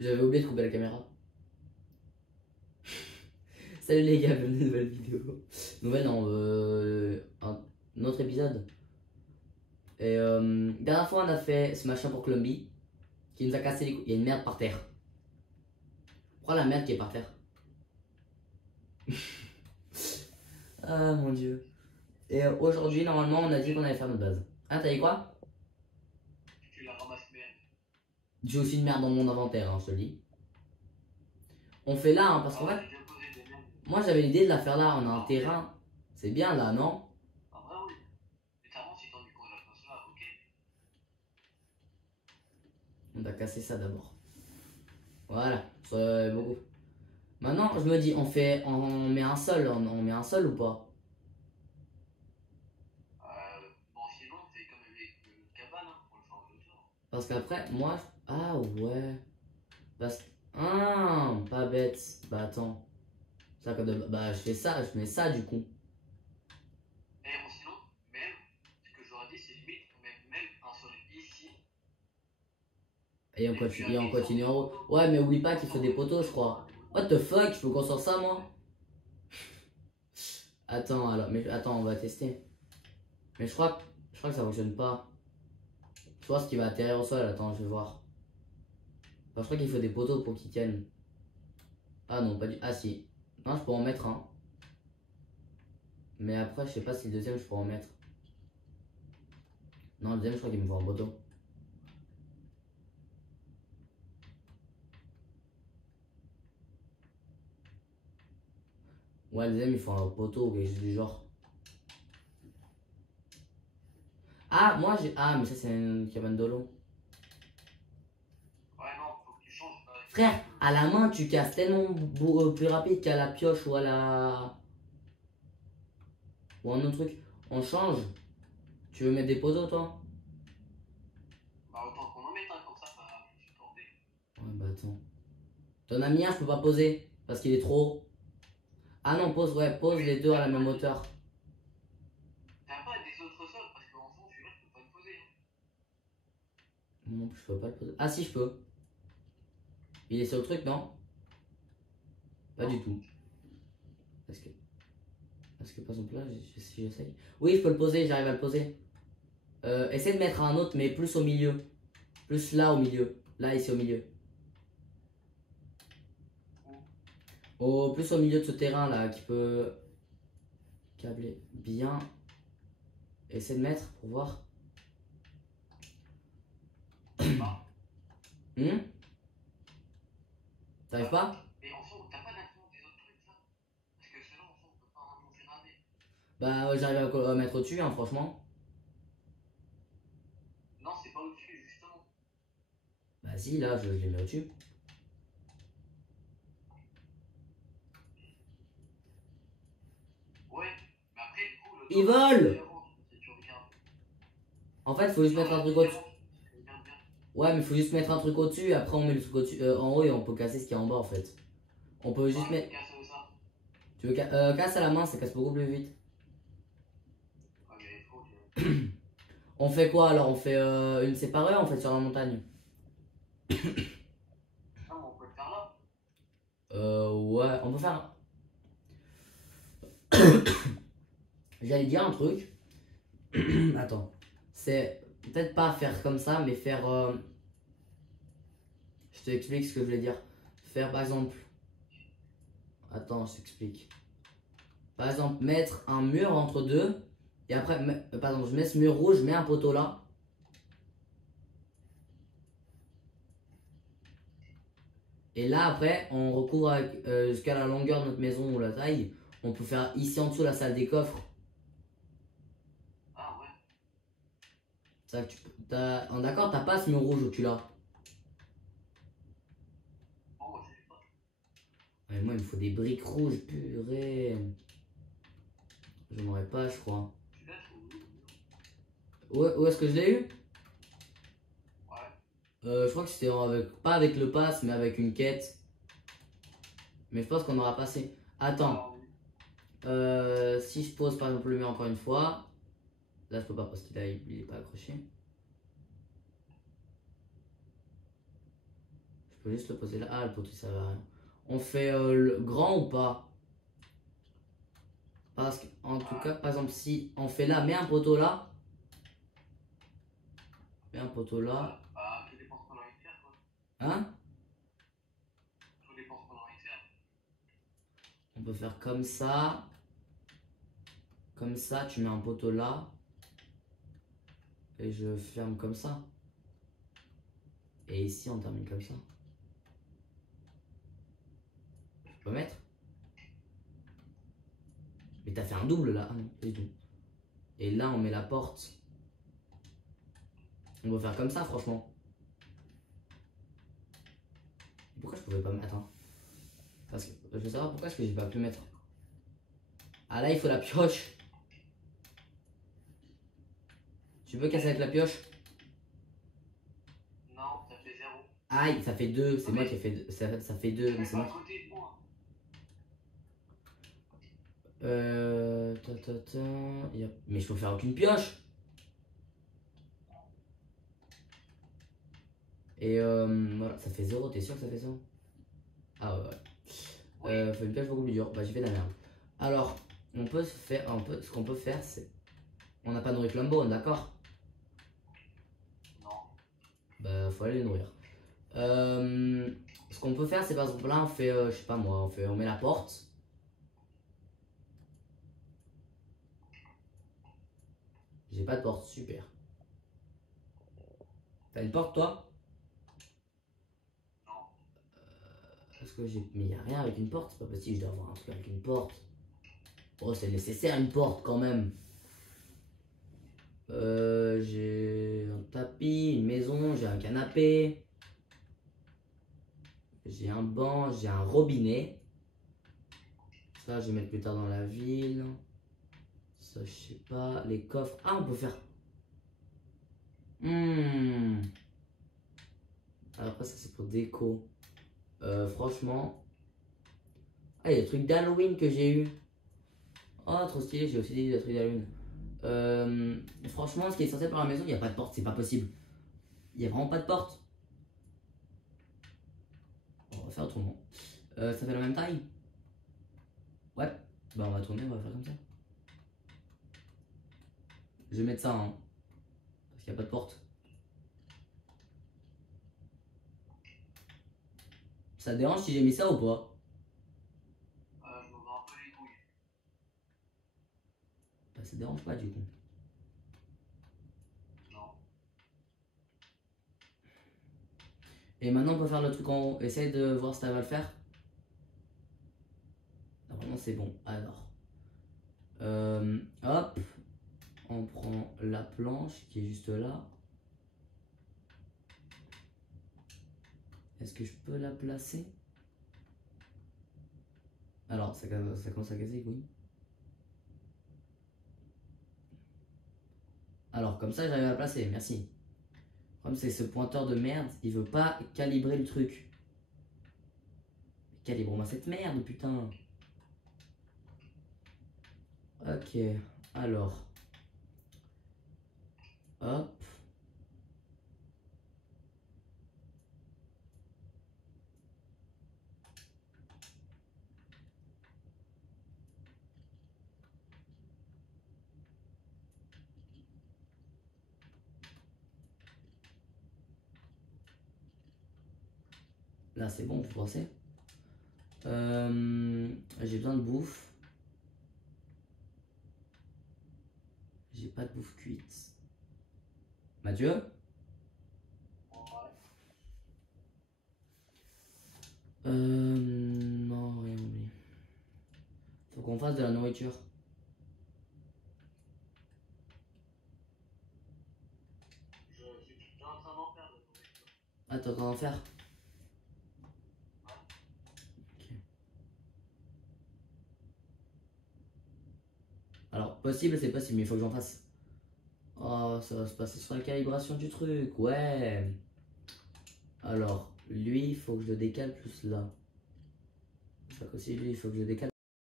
J'avais oublié de couper la caméra. Salut les gars, bienvenue à une nouvelle vidéo. Nouvelle, non, un autre épisode. Et dernière fois, on a fait ce machin pour Colombi qui nous a cassé les couilles. Il y a une merde par terre. Pourquoi la merde qui est par terre? Ah mon dieu. Et aujourd'hui, normalement, on a dit qu'on allait faire notre base. Ah, t'as dit quoi? Tu la ramasses merde. J'ai aussi une merde dans mon inventaire, hein, je te le dis. On fait là, hein, parce qu'en fait, J'ai déjà posé des merdes. moi j'avais l'idée de la faire là. On a un terrain. C'est bien là, non? En vrai, oui. Mais t'as si t'as envie qu'on la fasse là, ok. On a cassé ça d'abord. Voilà, c'est beaucoup. Maintenant, je me dis, on met un sol, on met un sol ou pas? Bon, sinon, c'est comme avec une cabane, hein, pour le faire en hauteur. Parce qu'après, moi, ah ouais. Parce... Ah, pas bête. Bah attends. Ça, bah je fais ça, je mets ça du coup. Et sinon, même, ce que j'aurais dit, c'est limite, on met même un sol ici. Et on continue en haut. Ouais, mais oublie pas qu'il faut des poteaux, je crois. What the fuck, je peux construire ça moi? Attends, alors, mais attends, on va tester. Mais je crois que ça fonctionne pas. Je vois ce qui va atterrir au sol, attends, je vais voir. Enfin, je crois qu'il faut des poteaux pour qu'ils tiennent. Ah non, pas du... Ah si. Non, je peux en mettre un. Mais après, je sais pas si le deuxième, je peux en mettre. Non, le deuxième, je crois qu'il me faut un poteau. Ouais, le deuxième, il faut un poteau ou quelque chose du genre. Ah, moi, j'ai... Ah, mais ça, c'est une cabane de l'eau. Ouais, non, faut que tu changes. Frère, à la main, tu casses tellement plus rapide qu'à la pioche ou à la... Ou un autre truc. On change. Tu veux mettre des poteaux, toi? Bah, autant qu'on en mette un, comme ça va supporter. Ouais, bah attends. T'en as mis un, je peux pas poser. Parce qu'il est trop haut. Ah non, pose, ouais, pose les deux à la même hauteur. T'as pas des autres sols, parce qu'en fond, celui-là, je peux pas le poser. Hein. Non, je peux pas le poser. Ah si, je peux. Il est sur le truc, non? Pas Non. du tout. Est-ce que... Est-ce que par exemple là, si j'essaye... Oui, je peux le poser, j'arrive à le poser. Essaie de mettre un autre, mais plus au milieu. Plus là au milieu. Là, ici au milieu. Plus au milieu de ce terrain là, qui peut câbler bien. Essaie de mettre pour voir. T'arrives pas? Mais en fond, t'as pas d'infos des autres trucs là? Parce que ceux-là, en fond, on peut pas vraiment faire ramer. Bah, j'arrive à mettre au-dessus, hein, franchement. Non, c'est pas au-dessus, justement. Bah, si, là, je les mets au-dessus. Ouais, mais après, du coup, le Ils temps, c'est volent! différent. Si tu regardes. En fait, faut juste Non, mettre un la truc au-dessus. différence, regarde bien. Ouais, mais faut juste mettre un truc au-dessus, et après on met le truc au-dessus, en haut et on peut casser ce qu'il y a en bas en fait. On peut juste Ouais, mettre. casse ça. Tu veux casse à la main, ça casse beaucoup plus vite. Ouais, mais il faut que. On fait quoi alors? On fait une séparée, on fait sur la montagne? Ah, mais on peut le faire là. Ouais, on peut faire. J'allais dire un truc. Attends. C'est peut-être pas faire comme ça, mais faire. Je t'explique ce que je voulais dire. Faire par exemple. Attends, je t'explique. Par exemple, mettre un mur entre deux. Et après, par exemple, je mets ce mur rouge, je mets un poteau là. Et là, après, on recouvre avec, jusqu'à la longueur de notre maison ou la taille. On peut faire ici en dessous la salle des coffres. Ah, ouais. Ça, d'accord, t'as pas ce mur rouge où tu l'as. Bon, moi, je sais pas. Ouais, moi, il me faut des briques rouges, purée. Je n'en aurais pas, je crois. Tu l'as, je trouve. Où est-ce que je l'ai eu? Ouais. Je crois que c'était pas avec le pass, mais avec une quête. Mais je pense qu'on aura passé. Attends. Si je pose par exemple le mur encore une fois. Là, je peux pas parce qu'il il est pas accroché. Je peux juste le poser là. Ah, le poteau, ça va rien. On fait le grand ou pas? Parce que, en tout cas, par exemple, si on fait là, mets un poteau là. Mets un poteau là. Bah, tout dépend ce qu'on a envie de faire, quoi. Hein? Tout dépend ce qu'on a envie de faire. On peut faire comme ça. Comme ça, tu mets un poteau là. Et je ferme comme ça. Et ici, on termine comme ça. Je peux mettre? Mais t'as fait un double là? Ah non, pas du tout. Et là, on met la porte. On peut faire comme ça, franchement. Pourquoi je pouvais pas mettre? Attends. Parce que je veux savoir pourquoi est-ce que j'ai pas pu mettre. Ah là, il faut la pioche. Tu veux casser avec la pioche? Non, ça fait 0. Aïe, ça fait 2. C'est moi qui ai fait 2. Ça fait 2. Mais c'est moi qui... côté, point. Mais je peux faire aucune pioche. Et voilà, ça fait 0. T'es sûr que ça fait ça? Ah ouais, ouais. Faut une pioche beaucoup plus dure. Bah, j'ai fait de la merde. Alors, on peut se faire. Ce qu'on peut faire, c'est. On n'a pas nourri Plumbone, d'accord? Non. Bah, faut aller les nourrir. Ce qu'on peut faire, c'est par exemple là, on fait. Je sais pas moi, on met la porte. J'ai pas de porte, super. T'as une porte toi? Non. Parce que j'ai. Mais y a rien avec une porte, c'est pas possible, je dois avoir un truc avec une porte. Oh, c'est nécessaire une porte quand même. J'ai un tapis, une maison, j'ai un canapé. J'ai un banc, j'ai un robinet. Ça, je vais mettre plus tard dans la ville. Ça, je sais pas. Les coffres. Ah, on peut faire. Après, ça, c'est pour déco. Franchement. Ah, il y a des trucs d'Halloween que j'ai eu. Oh, trop stylé, j'ai aussi des trucs d'Halloween. Franchement, ce qui est censé par la maison, il n'y a pas de porte, c'est pas possible. Il n'y a vraiment pas de porte. On va faire autrement. Ça fait la même taille? Ouais. Bah, on va tourner, on va faire comme ça. Je vais mettre ça, hein. Parce qu'il n'y a pas de porte. Ça te dérange si j'ai mis ça ou pas? Je m'en bats un peu les couilles. Bah, ça te dérange pas du coup. Non. Et maintenant on peut faire le truc en haut. Essaye de voir si ça va le faire. Normalement c'est bon. Alors. Hop. On prend la planche qui est juste là. Est-ce que je peux la placer? Alors, ça commence à casser, oui. Alors, comme ça, j'arrive à la placer, merci. Le problème, c'est que ce pointeur de merde, il veut pas calibrer le truc. Calibre-moi cette merde, putain. Ok, alors. Hop. Là, c'est bon, vous pensez? J'ai besoin de bouffe. J'ai pas de bouffe cuite. Mathieu? Non, rien oublié. Faut qu'on fasse de la nourriture. Je suis en train d'en faire de nourriture. Ah, t'es en train d'en faire? Ok. Alors, possible, c'est possible, mais il faut que j'en fasse. Oh, ça va se passer sur la calibration du truc, ouais. Alors, lui, il faut que je le décale plus là. C'est pas possible, lui, il faut que je le décale.